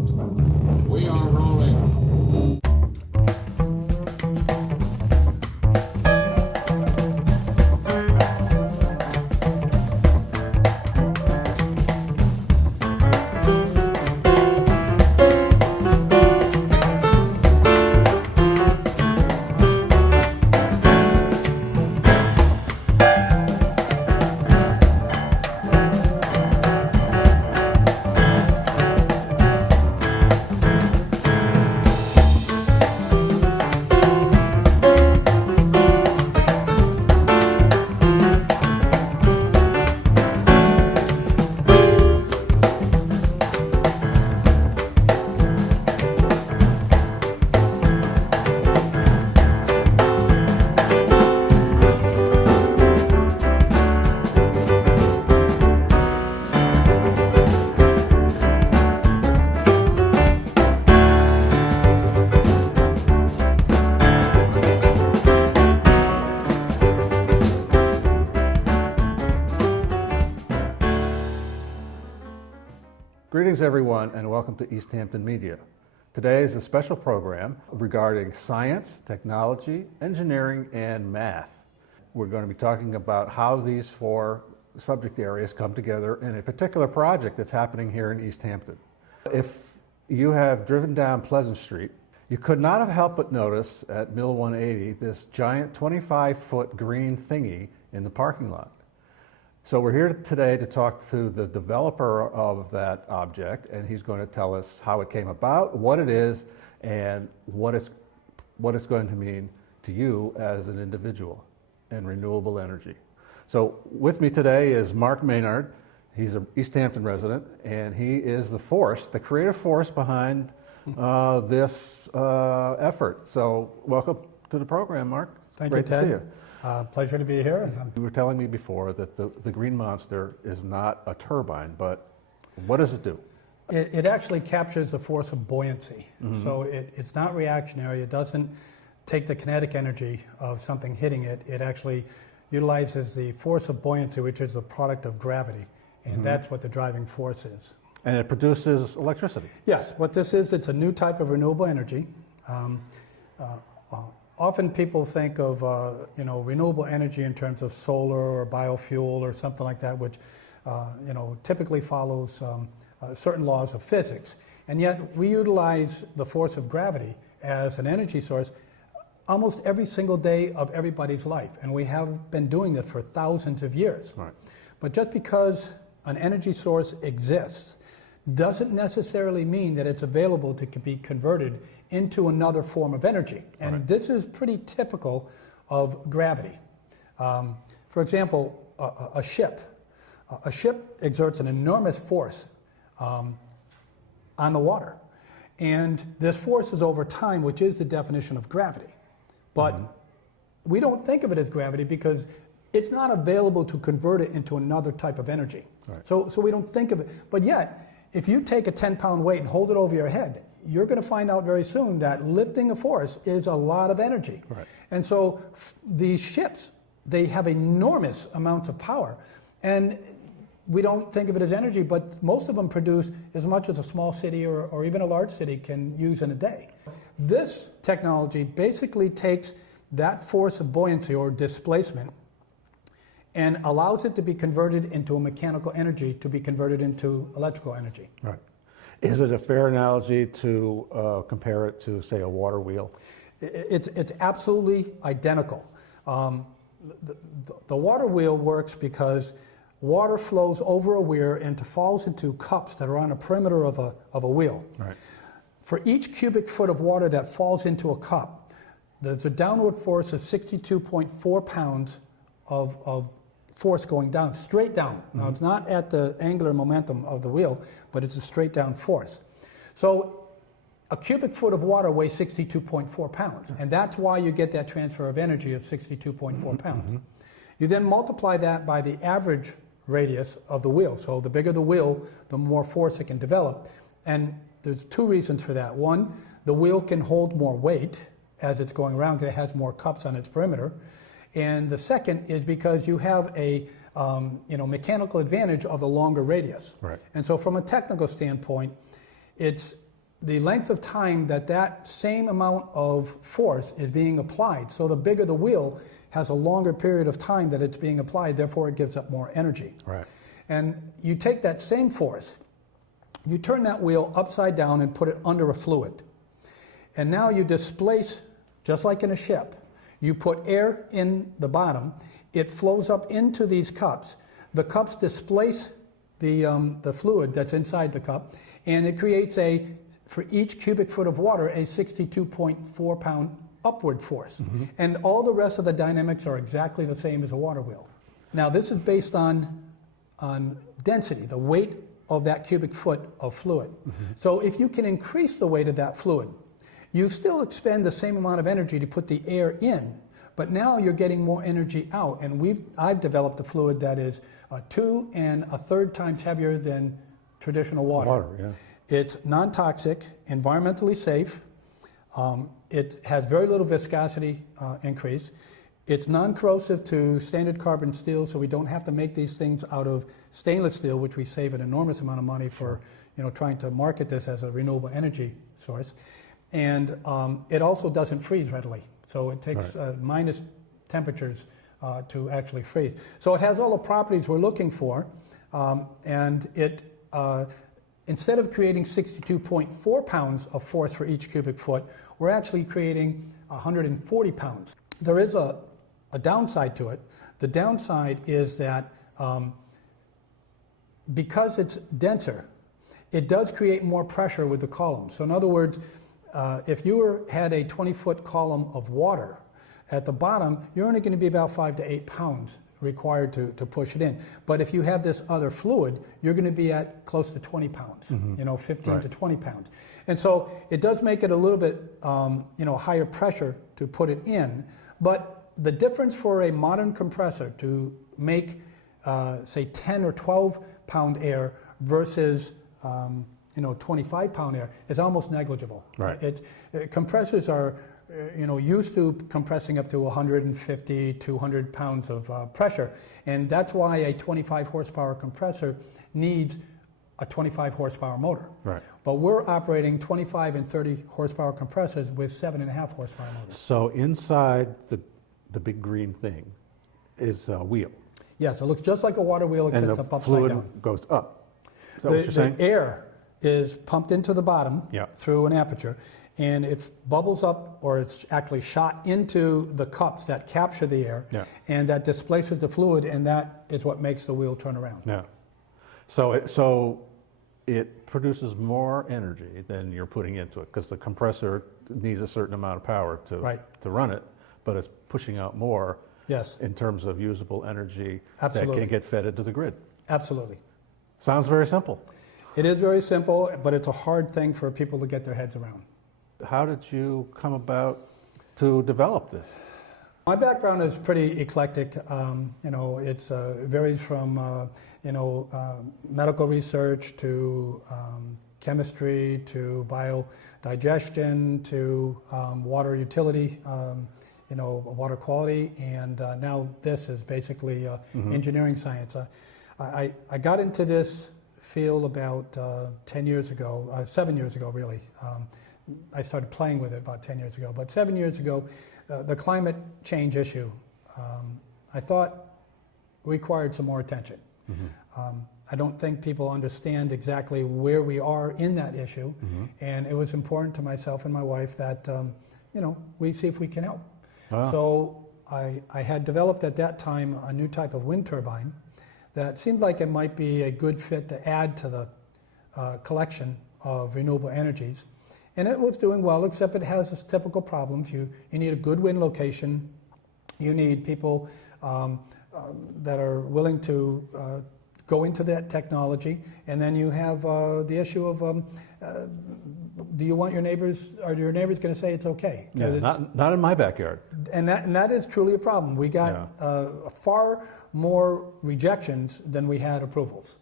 We are rolling. Greetings everyone and welcome to East Hampton Media. Today is a special program regarding science, technology, engineering, and math. We're going to be talking about how these four subject areas come together in a particular project that's happening here in East Hampton. If you have driven down Pleasant Street, you could not have helped but notice at Mill 180 this giant 25-foot green thingy in the parking lot. So we're here today to talk to the developer of that object, and he's going to tell us how it came about, what it is, and what it's going to mean to you as an individual in renewable energy. So with me today is Mark Maynard. He's an East Hampton resident, and he is the creative force behind this effort. So welcome to the program, Mark. Thank Great you, Ted. to see you. Pleasure to be here. You were telling me before that the Green Monster is not a turbine, but what does it do? It actually captures the force of buoyancy. Mm-hmm. So it's not reactionary. It doesn't take the kinetic energy of something hitting it. It actually utilizes the force of buoyancy, which is the product of gravity. And Mm-hmm. that's what the driving force is. And it produces electricity. Yes, what this is, it's a new type of renewable energy. Often people think of renewable energy in terms of solar or biofuel or something like that, which typically follows certain laws of physics. And yet we utilize the force of gravity as an energy source almost every single day of everybody's life. And we have been doing this for thousands of years. Right. But just because an energy source exists doesn't necessarily mean that it's available to be converted into another form of energy. And Right. this is pretty typical of gravity. For example, a ship. A ship exerts an enormous force on the water. And this force is over time, which is the definition of gravity. But we don't think of it as gravity because it's not available to convert it into another type of energy. Right. So we don't think of it. But yet, if you take a 10-pound weight and hold it over your head, you're going to find out very soon that lifting a force is a lot of energy. Right. And so these ships, they have enormous amounts of power. And we don't think of it as energy, but most of them produce as much as a small city or even a large city can use in a day. This technology basically takes that force of buoyancy or displacement and allows it to be converted into a mechanical energy to be converted into electrical energy. Right. Is it a fair analogy to compare it to, say, a water wheel? It's absolutely identical. The water wheel works because water flows over a weir and falls into cups that are on the perimeter of a wheel. Right. For each cubic foot of water that falls into a cup, there's a downward force of 62.4 pounds of force going down, straight down. Mm-hmm. Now, it's not at the angular momentum of the wheel, but it's a straight down force. So a cubic foot of water weighs 62.4 pounds, and that's why you get that transfer of energy of 62.4 pounds. Mm-hmm. You then multiply that by the average radius of the wheel. So the bigger the wheel, the more force it can develop. And there's two reasons for that. One, the wheel can hold more weight as it's going around because it has more cups on its perimeter. And the second is because you have a mechanical advantage of the longer radius. Right. And so from a technical standpoint, it's the length of time that that same amount of force is being applied. So the bigger the wheel has a longer period of time that it's being applied, therefore it gives up more energy. Right. And you take that same force, you turn that wheel upside down and put it under a fluid. And now you displace, just like in a ship, you put air in the bottom, it flows up into these cups. The cups displace the fluid that's inside the cup, and it creates for each cubic foot of water, a 62.4 pound upward force. Mm-hmm. And all the rest of the dynamics are exactly the same as a water wheel. Now this is based on density, the weight of that cubic foot of fluid. Mm-hmm. So if you can increase the weight of that fluid, you still expend the same amount of energy to put the air in, but now you're getting more energy out. And I've developed a fluid that is 2 1/3 times heavier than traditional water. Yeah. It's non-toxic, environmentally safe. It has very little viscosity increase. It's non-corrosive to standard carbon steel, so we don't have to make these things out of stainless steel, which we save an enormous amount of money for, trying to market this as a renewable energy source. And it also doesn't freeze readily, so it takes minus temperatures to actually freeze. So it has all the properties we're looking for, and it. Instead of creating 62.4 pounds of force for each cubic foot, we're actually creating 140 pounds. There is a downside to it. The downside is that because it's denser, it does create more pressure with the columns. So in other words, if you had a 20-foot column of water, at the bottom, you're only going to be about 5 to 8 pounds required to push it in. But if you have this other fluid, you're going to be at close to 20 pounds, 15 to 20 pounds. And so it does make it a little bit, higher pressure to put it in. But the difference for a modern compressor to make, say, 10 or 12 pound air versus 25 pound air is almost negligible. Right. Compressors are used to compressing up to 150, 200 pounds of pressure. And that's why a 25 horsepower compressor needs a 25 horsepower motor. Right. But we're operating 25 and 30 horsepower compressors with 7.5 horsepower motors. So inside the big green thing is a wheel. Yes, it looks just like a water wheel, except And it's the up upside fluid down. goes up. Is that what you're saying? The air is pumped into the bottom through an aperture, and it bubbles up, or it's actually shot into the cups that capture the air, and that displaces the fluid, and that is what makes the wheel turn around. Yeah. So it produces more energy than you're putting into it, because the compressor needs a certain amount of power to run it, but it's pushing out more in terms of usable energy that can get fed into the grid. Absolutely. Sounds very simple. It is very simple, but it's a hard thing for people to get their heads around. How did you come about to develop this? My background is pretty eclectic. It varies from medical research to chemistry to biodigestion to water utility, water quality, and now this is basically engineering science. I got into this field about 10 years ago, 7 years ago really. I started playing with it about 10 years ago, but 7 years ago, the climate change issue, I thought required some more attention. I don't think people understand exactly where we are in that issue, and it was important to myself and my wife that, we see if we can help. Wow. So I had developed at that time a new type of wind turbine that seemed like it might be a good fit to add to the collection of renewable energies. And it was doing well, except it has its typical problems. You need a good wind location. You need people that are willing to go into that technology. And then you have the issue of, do you want your neighbors, are your neighbors going to say it's okay? Yeah, not in my backyard. And that is truly a problem. We got far more rejections than we had approvals.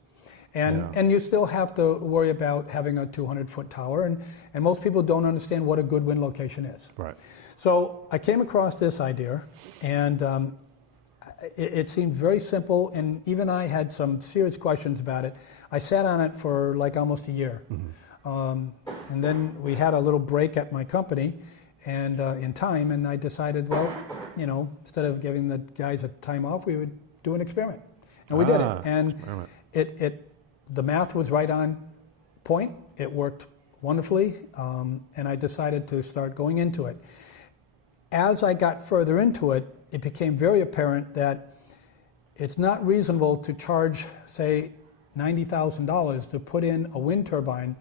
And you still have to worry about having a 200-foot tower, and most people don't understand what a good wind location is. Right. So I came across this idea, and it seemed very simple, and even I had some serious questions about it. I sat on it for like almost a year. And then we had a little break at my company and in time, and I decided, well, instead of giving the guys a time off, we would do an experiment. And we did it. And the math was right on point. It worked wonderfully, and I decided to start going into it. As I got further into it, it became very apparent that it's not reasonable to charge, say, $90,000 to put in a wind turbine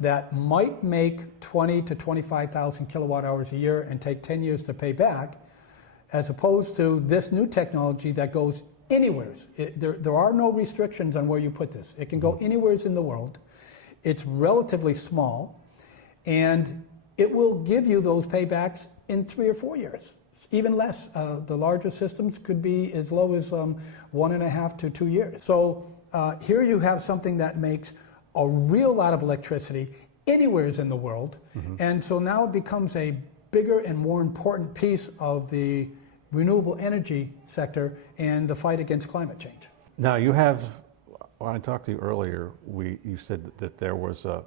that might make 20 to 25,000 kilowatt hours a year and take 10 years to pay back, as opposed to this new technology that goes anywhere. There are no restrictions on where you put this. It can go anywhere in the world. It's relatively small, and it will give you those paybacks in 3 or 4 years, even less. The larger systems could be as low as 1.5 to 2 years. So here you have something that makes a real lot of electricity anywhere in the world, and so now it becomes a bigger and more important piece of the renewable energy sector and the fight against climate change. Now when I talked to you earlier, you said that there was a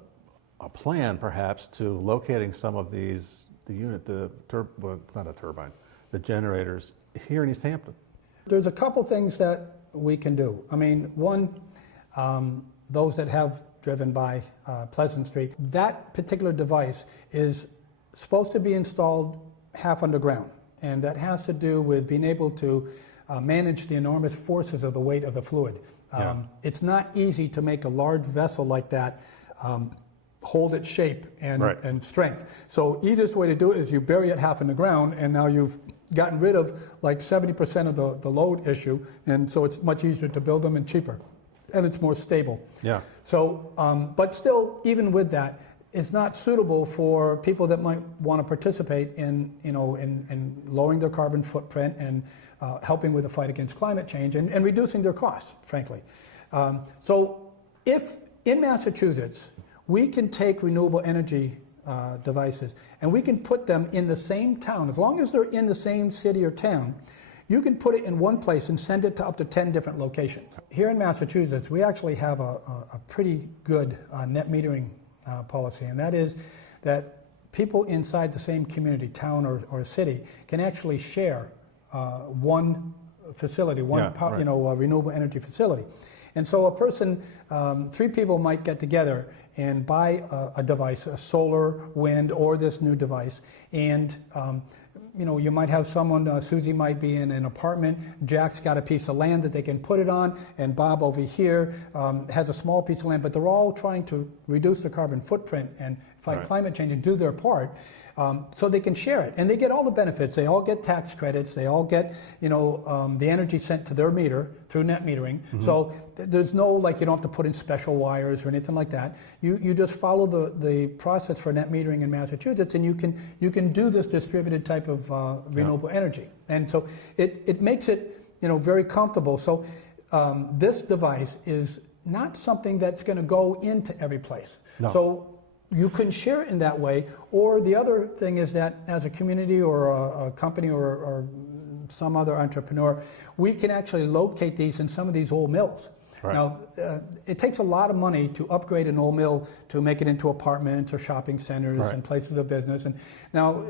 plan perhaps to locating some of these, not a turbine, the generators here in East Hampton. There's a couple things that we can do. I mean, one, those that have driven by Pleasant Street, that particular device is supposed to be installed half underground, and that has to do with being able to manage the enormous forces of the weight of the fluid. It's not easy to make a large vessel like that hold its shape and strength. So easiest way to do it is you bury it half in the ground, and now you've gotten rid of like 70% of the load issue, and so it's much easier to build them and cheaper, and it's more stable. Yeah. So, but still, even with that, it's not suitable for people that might want to participate in lowering their carbon footprint and helping with the fight against climate change and reducing their costs, frankly. So if in Massachusetts, we can take renewable energy devices and we can put them in the same town, as long as they're in the same city or town, you can put it in one place and send it to up to 10 different locations. Here in Massachusetts, we actually have a pretty good net metering policy, and that is that people inside the same community, town or city, can actually share one facility, renewable energy facility. And so a person, 3 people might get together and buy a device, a solar, wind, or this new device, and you might have someone, Susie might be in an apartment, Jack's got a piece of land that they can put it on, and Bob over here has a small piece of land, but they're all trying to reduce their carbon footprint and fight climate change and do their part, so they can share it. And they get all the benefits. They all get tax credits. They all get, the energy sent to their meter through net metering. So there's no, you don't have to put in special wires or anything like that. You just follow the process for net metering in Massachusetts, and you can do this distributed type of renewable energy. And so it makes it, very comfortable. So this device is not something that's going to go into every place. No. So you can share it in that way. Or the other thing is that as a community or a company or some other entrepreneur, we can actually locate these in some of these old mills. Right. Now, it takes a lot of money to upgrade an old mill to make it into apartments or shopping centers and places of business. And now,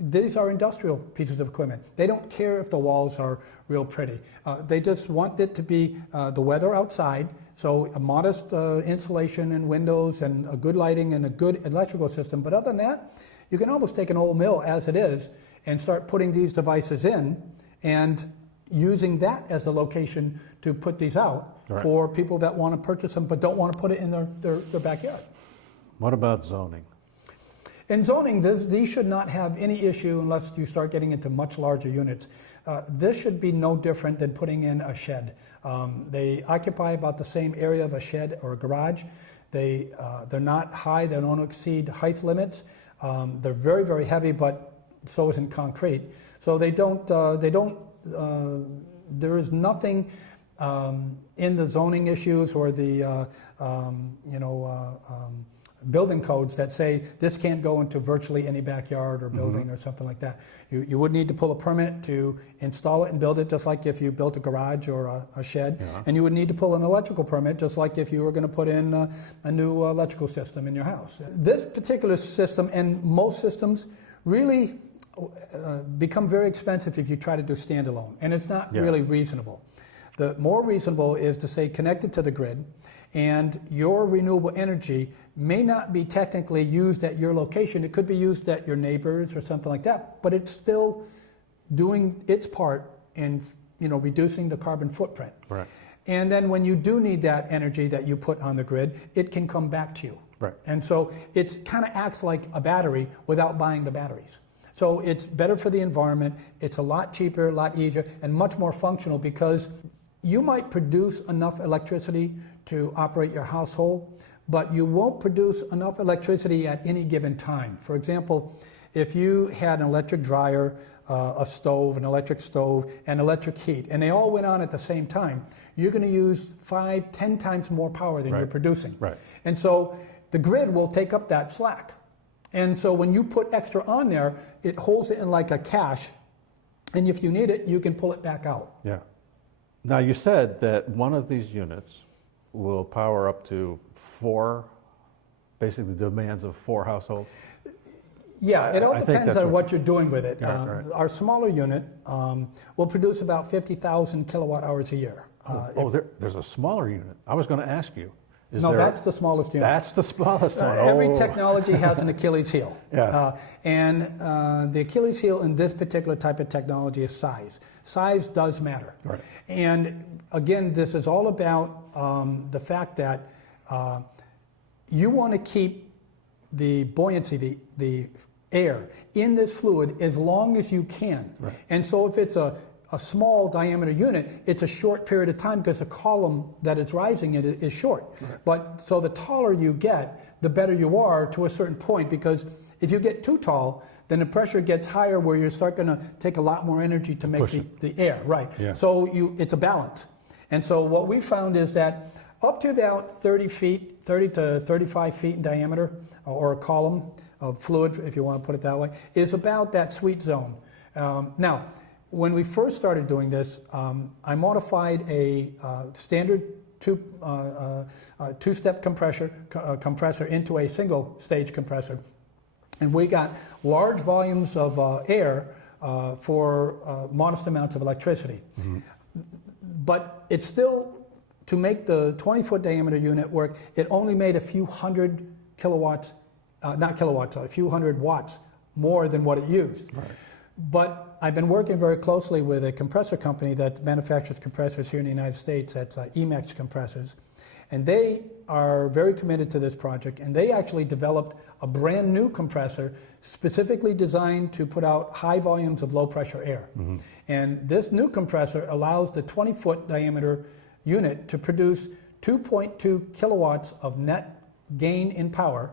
these are industrial pieces of equipment. They don't care if the walls are real pretty. They just want it to be the weather outside, so a modest insulation and windows and a good lighting and a good electrical system. But other than that, you can almost take an old mill as it is and start putting these devices in and using that as a location to put these out for people that want to purchase them but don't want to put it in their backyard. What about zoning? In zoning, these should not have any issue unless you start getting into much larger units. This should be no different than putting in a shed. They occupy about the same area of a shed or a garage. They're not high, they don't exceed height limits. They're very, very heavy, but so isn't concrete. So there is nothing in the zoning issues or the building codes that say this can't go into virtually any backyard or building or something like that. You would need to pull a permit to install it and build it, just like if you built a garage or a shed. Yeah. And you would need to pull an electrical permit, just like if you were going to put in a new electrical system in your house. This particular system, and most systems, really become very expensive if you try to do standalone, and it's not really reasonable. The more reasonable is to say connected to the grid, and your renewable energy may not be technically used at your location. It could be used at your neighbors or something like that, but it's still doing its part in reducing the carbon footprint. Right. And then when you do need that energy that you put on the grid, it can come back to you. Right. And so it kind of acts like a battery without buying the batteries. So it's better for the environment, it's a lot cheaper, a lot easier, and much more functional, because you might produce enough electricity to operate your household, but you won't produce enough electricity at any given time. For example, if you had an electric dryer, a stove, an electric stove, and electric heat, and they all went on at the same time, you're going to use 5-10 times more power than you're producing. Right. And so the grid will take up that slack. And so when you put extra on there, it holds it in like a cache, and if you need it, you can pull it back out. Yeah. Now, you said that one of these units will power up to 4, basically the demands of 4 households. Yeah, it all I think depends that's on what you're doing with it. Yeah, right. Our smaller unit will produce about 50,000 kilowatt hours a year. There's a smaller unit. I was going to ask you. That's the smallest unit. That's the smallest one. Every technology has an Achilles heel. Yeah. And the Achilles heel in this particular type of technology is size. Size does matter. Right. And again, this is all about the fact that you want to keep the buoyancy, the air in this fluid as long as you can. Right. And so if it's a small diameter unit, it's a short period of time because the column that it's rising in is short. Right. But so the taller you get, the better you are to a certain point, because if you get too tall, then the pressure gets higher where you start going to take a lot more energy to make the air. Right. Yeah. So it's a balance. And so what we found is that up to about 30 to 35 feet in diameter, or a column of fluid, if you want to put it that way, is about that sweet zone. Now, when we first started doing this, I modified a standard two-step compressor into a single-stage compressor, and we got large volumes of air for modest amounts of electricity. Mm-hmm. But it's still, to make the 20-foot diameter unit work, it only made a few hundred kilowatts, a few hundred watts more than what it used. Right. But I've been working very closely with a compressor company that manufactures compressors here in the United States. That's Emax Compressors. And they are very committed to this project, and they actually developed a brand new compressor specifically designed to put out high volumes of low pressure air. Mm-hmm. And this new compressor allows the 20-foot diameter unit to produce 2.2 kilowatts of net gain in power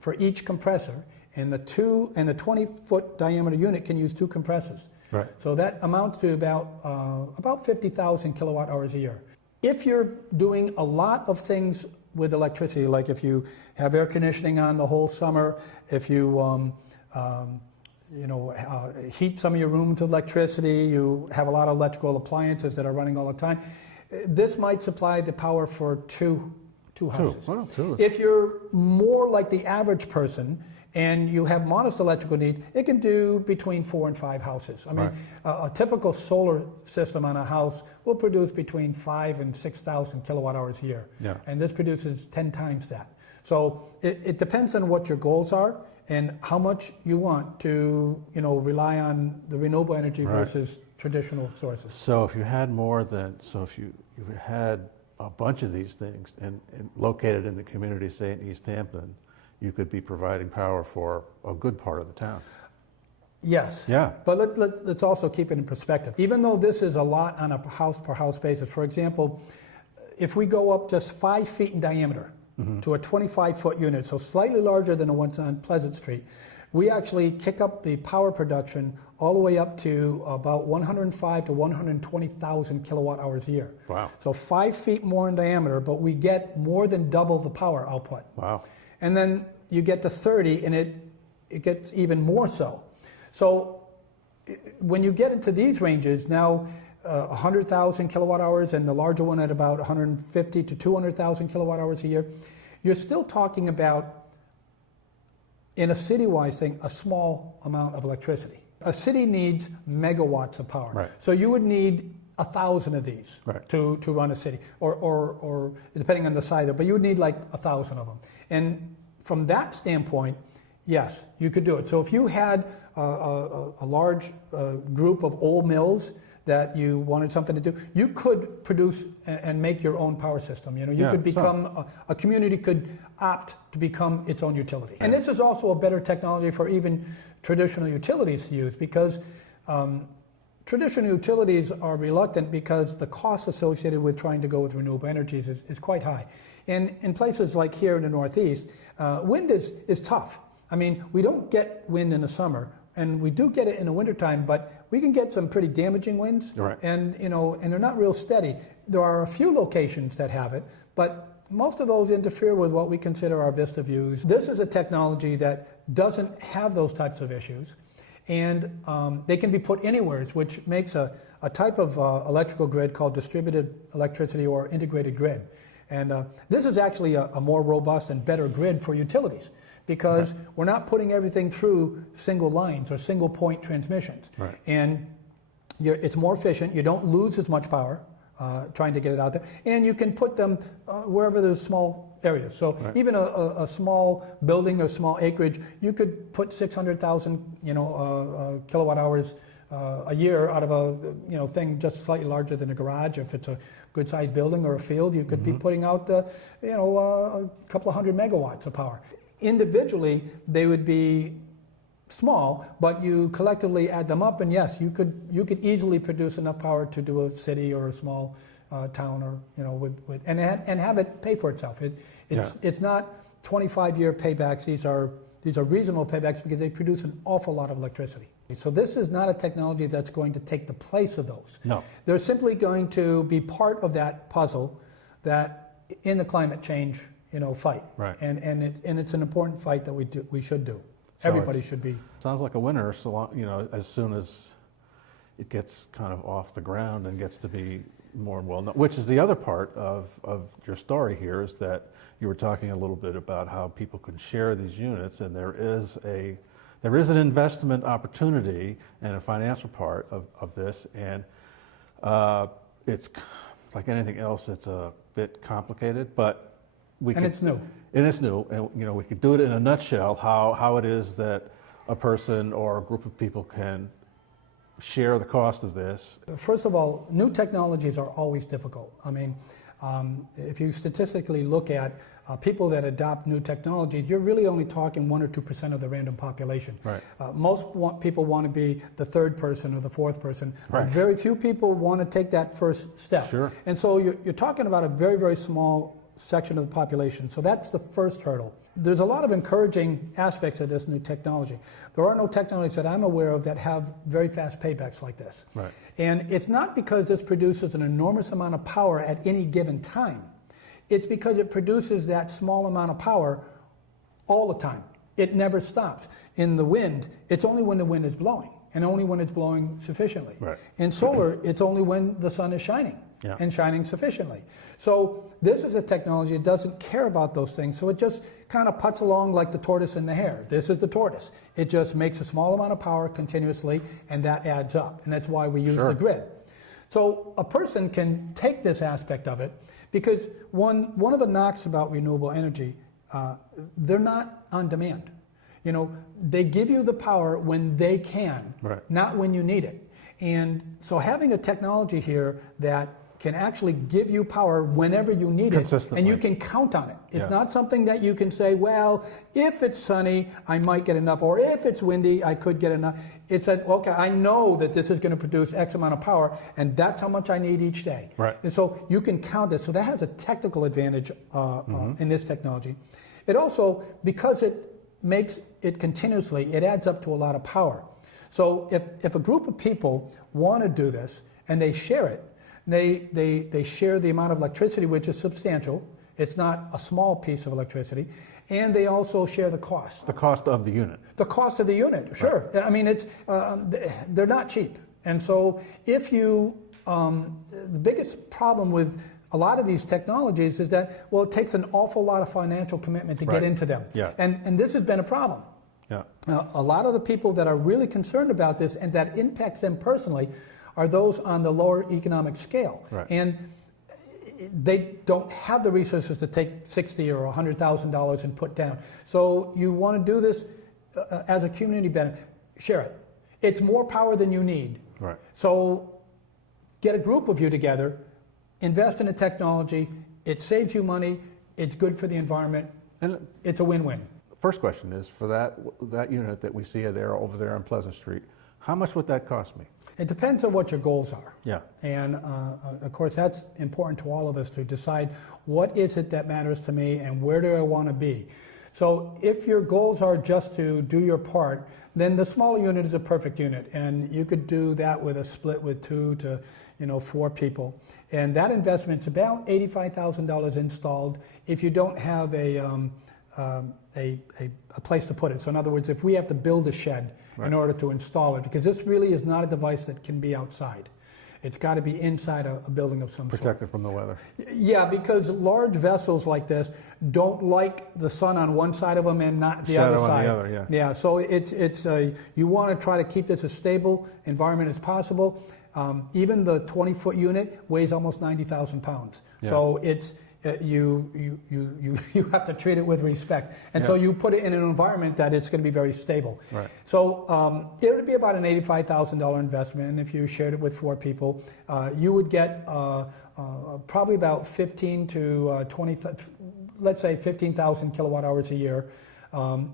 for each compressor. And the 20-foot diameter unit can use 2 compressors. Right. So that amounts to about 50,000 kilowatt hours a year. If you're doing a lot of things with electricity, like if you have air conditioning on the whole summer, if you heat some of your rooms with electricity, you have a lot of electrical appliances that are running all the time, this might supply the power for two houses. Well, two. If you're more like the average person, and you have modest electrical needs, it can do between 4 and 5 houses. I mean, a typical solar system on a house will produce between 5,000 and 6,000 kilowatt hours a year. Yeah. And this produces 10 times that. So it depends on what your goals are and how much you want to, rely on the renewable energy versus traditional sources. So if you had if you had a bunch of these things and located in the community, say in East Hampton, you could be providing power for a good part of the town. Yes. Yeah. But let's also keep it in perspective. Even though this is a lot on a house-per-house basis, for example, if we go up just 5 feet in diameter to a 25-foot unit, so slightly larger than the ones on Pleasant Street, we actually kick up the power production all the way up to about 105 to 120,000 kilowatt hours a year. Wow. So 5 feet more in diameter, but we get more than double the power output. Wow. and then you get to 30, and it gets even more so. So when you get into these ranges, now 100,000 kilowatt hours and the larger one at about 150 to 200,000 kilowatt hours a year, you're still talking about, in a city-wise thing, a small amount of electricity. A city needs megawatts of power. Right. So you would need 1,000 of these Right. to run a city, or depending on the size of it, but you would need like 1,000 of them. And from that standpoint, yes, you could do it. So if you had a large group of old mills that you wanted something to do, you could produce and make your own power system. You know, you Yeah, could become, a community could opt to become its own utility. And this is also a better technology for even traditional utilities to use, because traditional utilities are reluctant because the cost associated with trying to go with renewable energies is quite high. And in places like here in the Northeast, wind is tough. I mean, we don't get wind in the summer, and we do get it in the wintertime, but we can get some pretty damaging winds, Right. and they're not real steady. There are a few locations that have it, but most of those interfere with what we consider our vista views. This is a technology that doesn't have those types of issues, and they can be put anywhere, which makes a type of electrical grid called distributed electricity or integrated grid. And this is actually a more robust and better grid for utilities, because we're not putting everything through single lines or single point transmissions. Right. And it's more efficient. You don't lose as much power trying to get it out there. And you can put them wherever there's small areas. So even a small building or small acreage, you could put 600,000 kilowatt hours a year out of a thing just slightly larger than a garage. If it's a good sized building or a field, you could be putting out a couple of hundred megawatts of power. Individually, they would be small, but you collectively add them up, and yes, you could easily produce enough power to do a city or a small town, or and have it pay for itself. It's not 25-year paybacks. These are reasonable paybacks because they produce an awful lot of electricity. So this is not a technology that's going to take the place of those. No. They're simply going to be part of that puzzle that in the climate change fight. Right. And it's an important fight that we should do. So Everybody should be. Sounds like a winner, so long, as soon as it gets kind of off the ground and gets to be more well known. Which is the other part of your story here, is that you were talking a little bit about how people can share these units, and there is an investment opportunity and a financial part of this, and it's like anything else. It's a bit complicated, but It's new. And it's new, and we could do it in a nutshell, how it is that a person or a group of people can share the cost of this. First of all, new technologies are always difficult. I mean, if you statistically look at people that adopt new technologies, you're really only talking 1 or 2% of the random population. Right. Most people want to be the third person or the fourth person. Right. Very few people want to take that first step. Sure. And so you're talking about a very, very small section of the population. So that's the first hurdle. There's a lot of encouraging aspects of this new technology. There are no technologies that I'm aware of that have very fast paybacks like this. Right. And it's not because this produces an enormous amount of power at any given time. It's because it produces that small amount of power all the time. It never stops. In the wind, it's only when the wind is blowing, and only when it's blowing sufficiently. Right. In solar, it's only when the sun is shining. Yeah. And shining sufficiently. So this is a technology that doesn't care about those things, so it just kind of putts along like the tortoise and the hare. This is the tortoise. It just makes a small amount of power continuously, and that adds up, and that's why we use Sure. the grid. So a person can take this aspect of it, because one of the knocks about renewable energy, they're not on demand. They give you the power when they can, Right. not when you need it. And so having a technology here that can actually give you power whenever you need it, Consistently. and you can count on it. It's Yeah. not something that you can say, well, if it's sunny, I might get enough, or if it's windy, I could get enough. It's that, okay, I know that this is going to produce X amount of power, and that's how much I need each day. Right. And so you can count it. So that has a technical advantage in this technology. It also, because it makes it continuously, it adds up to a lot of power. So if a group of people want to do this and they share it, they share the amount of electricity, which is substantial. It's not a small piece of electricity. and they also share the cost. The cost of the unit. The cost of the unit, sure. I mean, they're not cheap. And so if you, the biggest problem with a lot of these technologies is that, well, it takes an awful lot of financial commitment to get into them. Yeah. And this has been a problem. Yeah. A lot of the people that are really concerned about this and that impacts them personally are those on the lower economic scale. Right. And they don't have the resources to take $60,000 or $100,000 and put down. So you want to do this as a community benefit, share it. It's more power than you need. Right. So get a group of you together, invest in the technology, it saves you money, it's good for the environment, And it's a win-win. first question is, for that unit that we see there over there on Pleasant Street, how much would that cost me? It depends on what your goals are. Yeah. And of course, that's important to all of us to decide what is it that matters to me and where do I want to be. So if your goals are just to do your part, then the smaller unit is a perfect unit. And you could do that with a split with 2 to 4 people. And that investment's about $85,000 installed if you don't have a place to put it. So in other words, if we have to build a shed in order to install it, because this really is not a device that can be outside. It's got to be inside a building of some sort. Protected from the weather. Yeah, because large vessels like this don't like the sun on one side of them and not the Shadow other side. on the other, yeah. Yeah, so you want to try to keep this as stable environment as possible. Even the 20-foot unit weighs almost 90,000 pounds. Yeah. So it's you have to treat it with respect, and so you put it in an environment that it's going to be very stable. Right. So it would be about an $85,000 investment, and if you shared it with 4 people, you would get probably about 15 to 20, let's say 15,000 kilowatt hours a year.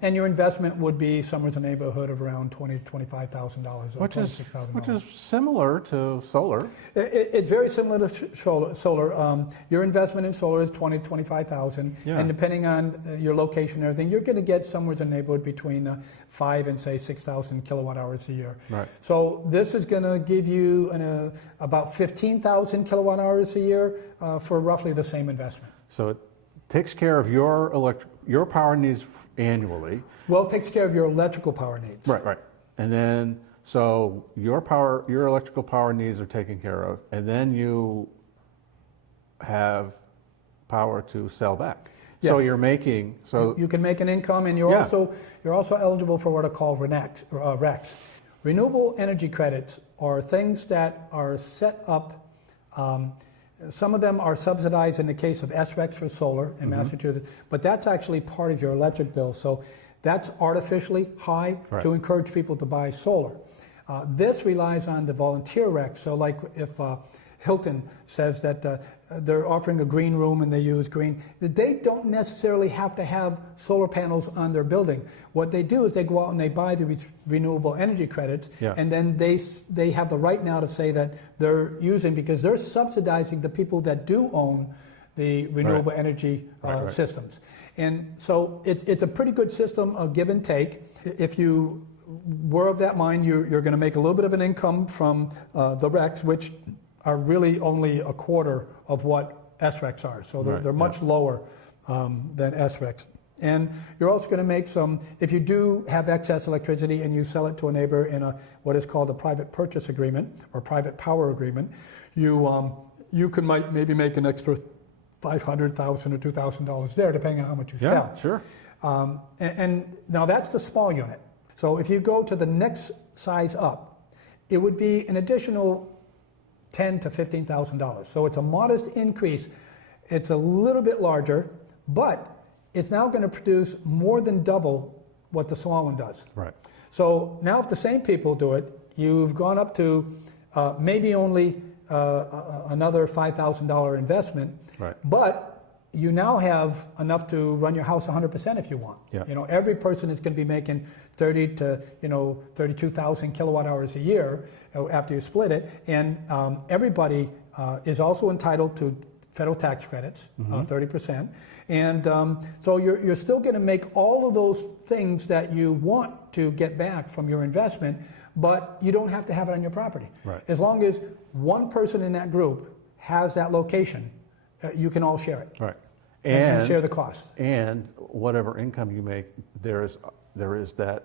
And your investment would be somewhere in the neighborhood of around $20,000 to $25,000, or $26,000. Which is similar to solar. It's very similar to solar. Your investment in solar is $20,000 to $25,000, and depending on your location and everything, you're going to get somewhere in the neighborhood between 5 and say 6,000 kilowatt hours a year. Right. So this is going to give you about 15,000 kilowatt hours a year for roughly the same investment. So it takes care of your power needs annually. Well, it takes care of your electrical power needs. Right. And then, so your electrical power needs are taken care of, and then you have power to sell back. Yes. So you're making, you can make an income, and you're also eligible for what are called RECs. Renewable energy credits are things that are set up. Some of them are subsidized in the case of SRECs for solar in Massachusetts, but that's actually part of your electric bill. So that's artificially high to encourage people to buy solar. This relies on the volunteer RECs. So like if Hilton says that they're offering a green room and they use green, they don't necessarily have to have solar panels on their building. What they do is they go out and they buy the renewable energy credits, and then they have the right now to say that they're using, because they're subsidizing the people that do own the renewable energy systems. And so it's a pretty good system of give and take. If you were of that mind, you're going to make a little bit of an income from the RECs, which are really only a quarter of what SRECs are. So they're much lower than SRECs. And you're also going to make some, if you do have excess electricity and you sell it to a neighbor in what is called a private purchase agreement or private power agreement, you can maybe make an extra $500,000 or $2,000 there, depending on how much you sell. Yeah, sure. And now that's the small unit. So if you go to the next size up, it would be an additional $10,000 to $15,000. So it's a modest increase. It's a little bit larger, but it's now going to produce more than double what the small one does. Right. So now if the same people do it, you've gone up to maybe only another $5,000 investment, but you now have enough to run your house 100% if you want. Yeah. Every person is going to be making 30 to 32,000 kilowatt hours a year after you split it, and everybody is also entitled to federal tax credits, 30%, and so you're still going to make all of those things that you want to get back from your investment, but you don't have to have it on your property. Right. As long as one person in that group has that location, you can all share it. Right. and share the cost. And whatever income you make, there is that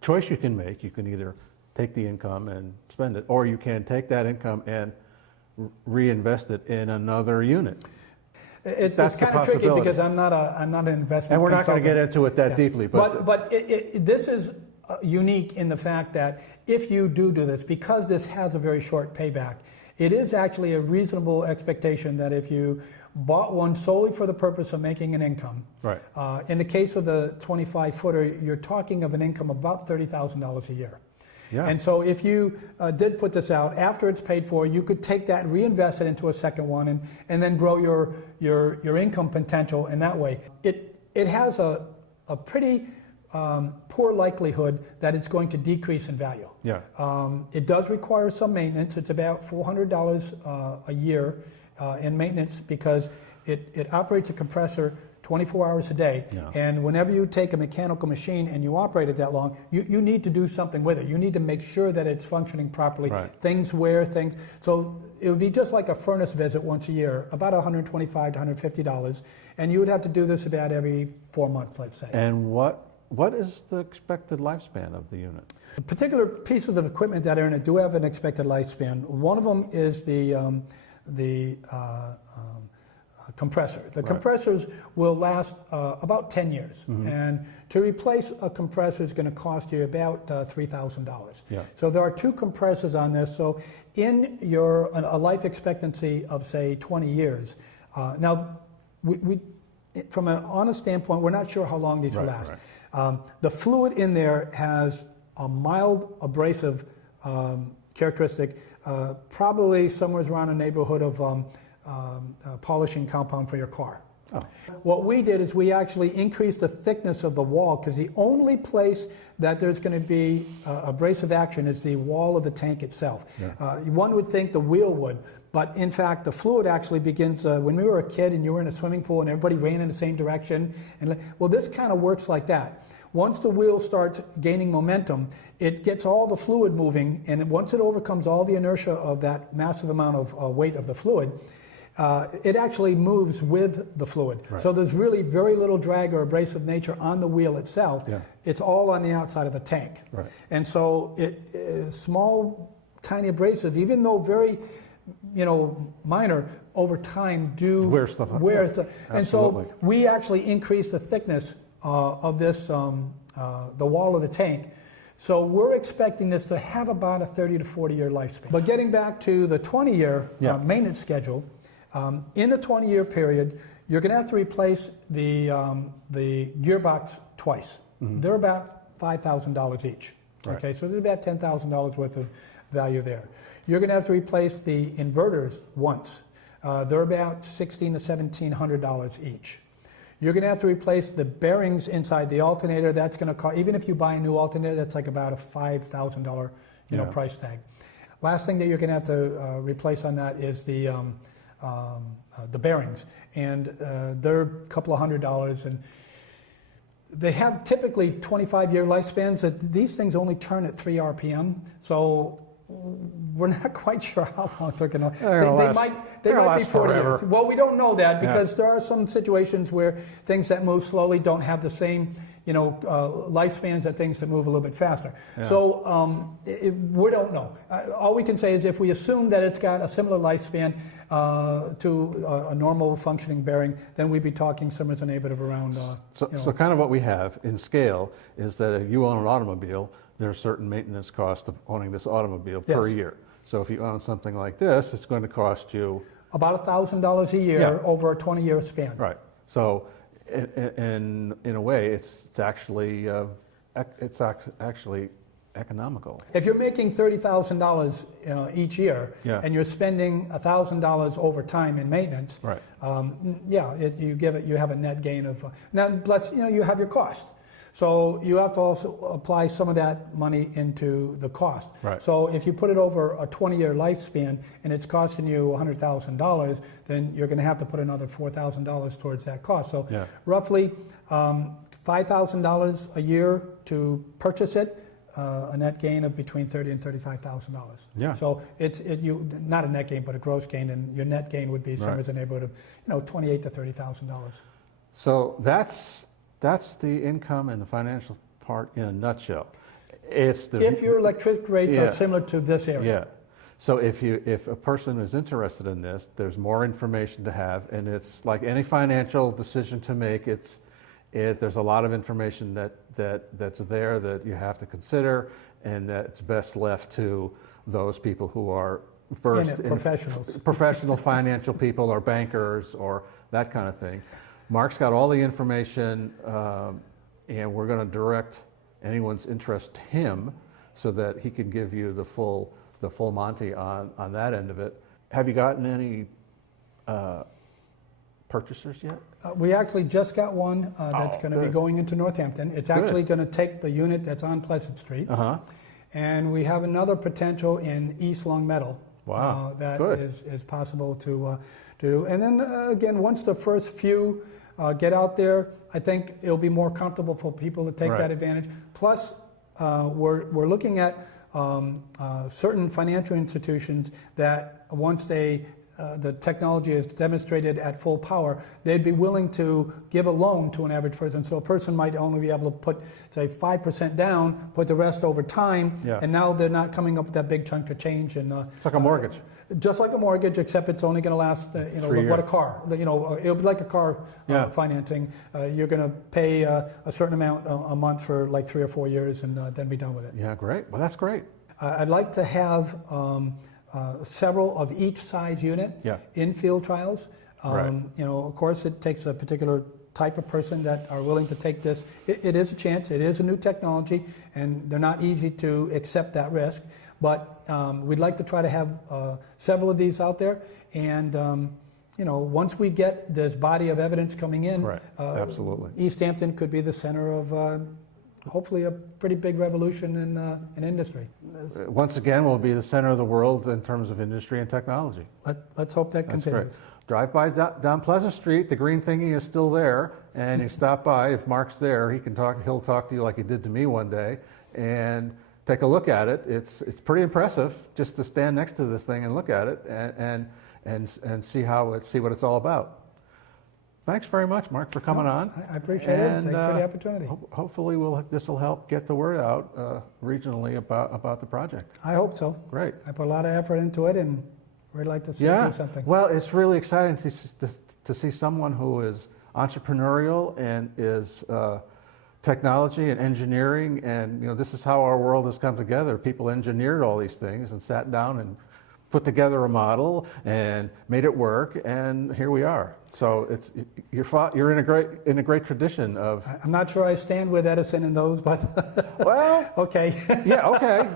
choice you can make. You can either take the income and spend it, or you can take that income and reinvest it in another unit. It's That's kind the of tricky possibility. because I'm not an investment And we're not going to consultant. get into it that deeply, But this is unique in the fact that if you do this, because this has a very short payback, it is actually a reasonable expectation that if you bought one solely for the purpose of making an income, right. In the case of the 25-footer, you're talking of an income of about $30,000 a year. Yeah. And so if you did put this out, after it's paid for, you could take that and reinvest it into a second one and then grow your income potential in that way. It has a pretty poor likelihood that it's going to decrease in value. Yeah. It does require some maintenance. It's about $400 a year in maintenance because it operates a compressor 24 hours a day. Yeah. And whenever you take a mechanical machine and you operate it that long, you need to do something with it. You need to make sure that it's functioning properly. Right. Things wear, things. So it would be just like a furnace visit once a year, about $125 to $150. And you would have to do this about every 4 months, let's say. And what is the expected lifespan of the unit? The particular pieces of equipment that are in it do have an expected lifespan. One of them is the compressor. The compressors will last about 10 years. Mm-hmm. And to replace a compressor is going to cost you about $3,000. Yeah. So there are two compressors on this. So in a life expectancy of, say, 20 years, now we from an honest standpoint, we're not sure how long these will last. Right. The fluid in there has a mild abrasive characteristic, probably somewhere around a neighborhood of polishing compound for your car. Oh. What we did is we actually increased the thickness of the wall because the only place that there's going to be abrasive action is the wall of the tank itself. Yeah. One would think the wheel would, but in fact the fluid actually begins when we were a kid and you were in a swimming pool and everybody ran in the same direction. And well, this kind of works like that. Once the wheel starts gaining momentum, it gets all the fluid moving, and once it overcomes all the inertia of that massive amount of weight of the fluid, it actually moves with the fluid. Right. So there's really very little drag or abrasive nature on the wheel itself. Yeah. It's all on the outside of the tank. Right. And so small, tiny abrasive, even though very minor, over time do wear stuff up. And so we actually increase the thickness of this, the wall of the tank. So we're expecting this to have about a 30 to 40 year lifespan. But getting back to the 20-year maintenance schedule, in the 20-year period, you're going to have to replace the gearbox twice. Mm-hmm. They're about $5,000 each. Right. Okay, so there's about $10,000 worth of value there. You're going to have to replace the inverters once. They're about $1,600 to $1,700 each. You're going to have to replace the bearings inside the alternator. That's going to cost, even if you buy a new alternator, that's like about a $5,000 price tag. Last thing that you're going to have to replace on that is the bearings, and they're a couple of $100, and they have typically 25-year lifespans. That these things only turn at 3 RPM, so we're not quite sure how long they're going to. They might be 40 years. Well, we don't know that because there are some situations where things that move slowly don't have the same lifespans as things that move a little bit faster. Yeah. So we don't know. All we can say is if we assume that it's got a similar lifespan to a normal functioning bearing, then we'd be talking somewhere in the neighborhood of around. So kind of what we have in scale is that if you own an automobile, there are certain maintenance costs of owning this automobile per year. So if you own something like this, it's going to cost you about $1,000 a year over a 20-year span. Right. So in a way, it's actually economical. If you're making $30,000 each year and you're spending $1,000 over time in maintenance, right? You have a net gain of now. Plus, you have your cost. So you have to also apply some of that money into the cost. Right. So if you put it over a 20-year lifespan and it's costing you $100,000, then you're going to have to put another $4,000 towards that cost. So roughly $5,000 a year to purchase it, a net gain of between $30,000 and $35,000. Yeah. So you not a net gain, but a gross gain, and your net gain would be somewhere in the neighborhood of $28,000 to $30,000. So that's the income and the financial part in a nutshell. It's the, If your electric rates Yeah. are similar to this area. Yeah. So if a person is interested in this, there's more information to have, and it's like any financial decision to make. There's a lot of information that's there that you have to consider, and that's best left to those people who are versed in professionals. professional financial people or bankers or that kind of thing. Mark's got all the information, and we're going to direct anyone's interest to him so that he can give you the full Monty on that end of it. Have you gotten any purchasers yet? We actually just got one that's going to be good. going into Northampton. It's actually going to take the unit that's on Pleasant Street. Uh-huh. And we have another potential in East Longmeadow. Wow, That good. is possible to do. And then again, once the first few get out there, I think it'll be more comfortable for people to take Right. that advantage. Plus, we're looking at certain financial institutions that once the technology is demonstrated at full power, they'd be willing to give a loan to an average person. So a person might only be able to put, say, 5% down, put the rest over time, Yeah. and now they're not coming up with that big chunk of change. And It's like a mortgage. just like a mortgage, except it's only going to last, 3 what a years. car. It'll be like a car Yeah. financing. You're going to pay a certain amount a month for like 3 or 4 years, and then be done with it. Yeah, great. Well, that's great. I'd like to have several of each size unit Yeah. in field trials. Right. Of course, it takes a particular type of person that are willing to take this. It is a chance. It is a new technology, and they're not easy to accept that risk. But we'd like to try to have several of these out there. And, once we get this body of evidence coming in, Right. Absolutely. East Hampton could be the center of hopefully a pretty big revolution in industry. Once again, we'll be the center of the world in terms of industry and technology. Let's hope that That's continues. great. Drive by down Pleasant Street. The green thingy is still there, and you stop by. If Mark's there, he'll talk to you like he did to me one day, and take a look at it. It's pretty impressive just to stand next to this thing and look at it and see what it's all about. Thanks very much, Mark, for coming on. I appreciate it. Thanks for the opportunity. Hopefully, this will help get the word out regionally about the project. I hope so. Great. I put a lot of effort into it, and we'd like to see it do something. Well, it's really exciting to see someone who is entrepreneurial and is technology and engineering, and this is how our world has come together. People engineered all these things and sat down and put together a model and made it work, and here we are. So you're in a great tradition of. I'm not sure I stand with Edison in those, but Well, okay. yeah, okay.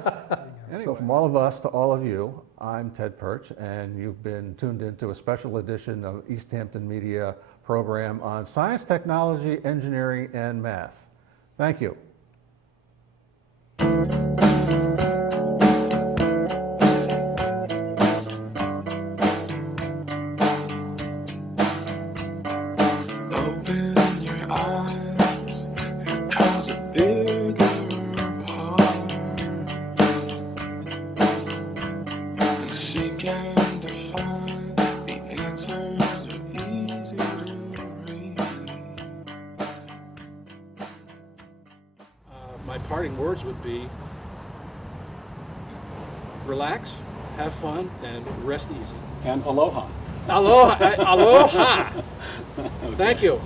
So from all of us to all of you, I'm Ted Perch, and you've been tuned into a special edition of East Hampton Media program on science, technology, engineering, and math. Thank you. Open your eyes, here comes a bigger part. And seek and define, the answers are easy to read. My parting words would be relax, have fun, and rest easy. And aloha. Aloha! Aloha! Thank you.